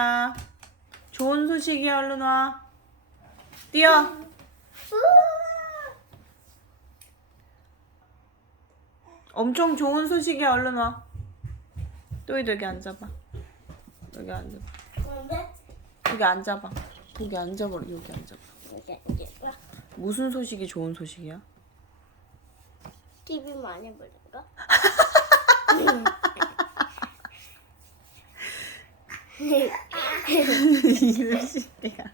아, 좋은 소식이야 얼른 와. 뛰어. 엄청 좋은 소식이야 얼른 와. 또이도 여기 앉아봐. 여기 앉아봐. 여기 앉아봐. 여기 앉아버려. 여기 앉아봐. 무슨 소식이 좋은 소식이야? TV 많이 보는가? 이럴 시대야.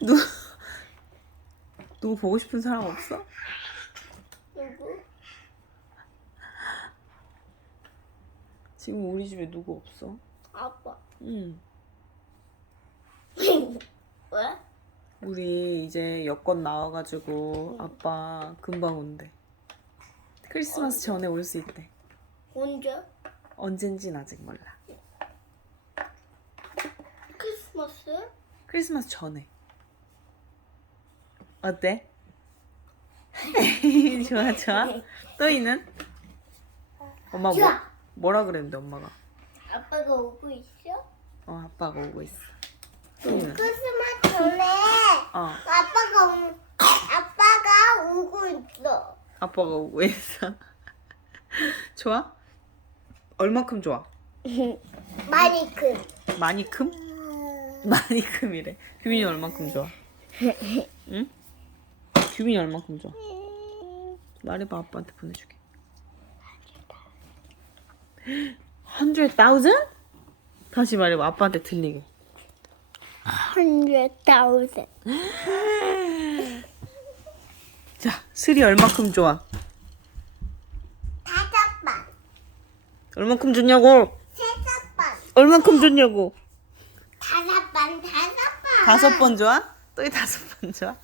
누 누구 보고 싶은 사람 없어? 누구? 지금 우리 집에 누구 없어? 아빠. 응. 왜? 우리 이제 여권 나와가지고 아빠 금방 온대. 크리스마스 전에 올 수 있대. 언제? 언젠진 아직 몰라. 크리스마스? 크리스마스 전에. 어때? 좋아 좋아. 또이는? 엄마 뭐 좋아. 뭐라 그랬는데 엄마가? 아빠가 오고 있어? 어 아빠가 오고 있어. 크리스마스 전에 어 아빠가 오, 아빠가 오고 있어. 아빠가 오고 있어. 좋아? 얼마큼 좋아? 많이 큰. 많이 큼? 많이 큼이래. 규민이 얼만큼 좋아? 응? 규민이 얼만큼 좋아? 말해봐 아빠한테 보내줄게. hundred thousand? 다시 말해봐 아빠한테 들리게. hundred thousand. 자, 슬이 얼만큼 좋아? 다섯 번. 얼만큼 줬냐고? 세섯 번. 얼만큼 줬냐고? 다섯. 다섯 번 좋아? 또 이 다섯 번 좋아?